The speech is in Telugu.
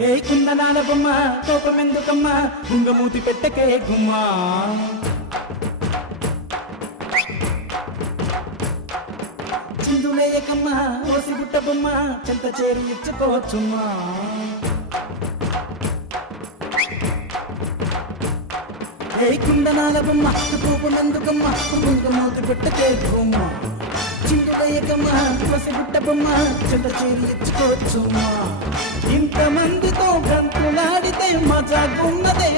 ఏ కుందనాల బొమ్మ కోపమెందుకమ్మ గుంగమూతి పెట్టకే గుమ్మా చిందులేయకమ్మ ఓసిగుట్ట బొమ్మ చెంత చేరి ఇచ్చుకోవచ్చుమ్మా ఏ కుందనాల బొమ్మ కోపమెందుకమ్మ గుంగమూతి పెట్టకే గుమ్మా చిందులేయకమ్మ ఓసిగుట్ట బొమ్మ చెంత చేరి ఇచ్చుకోవచ్చుమ్మా ఇంతమందితో గంతులాడితే మజాగున్నదే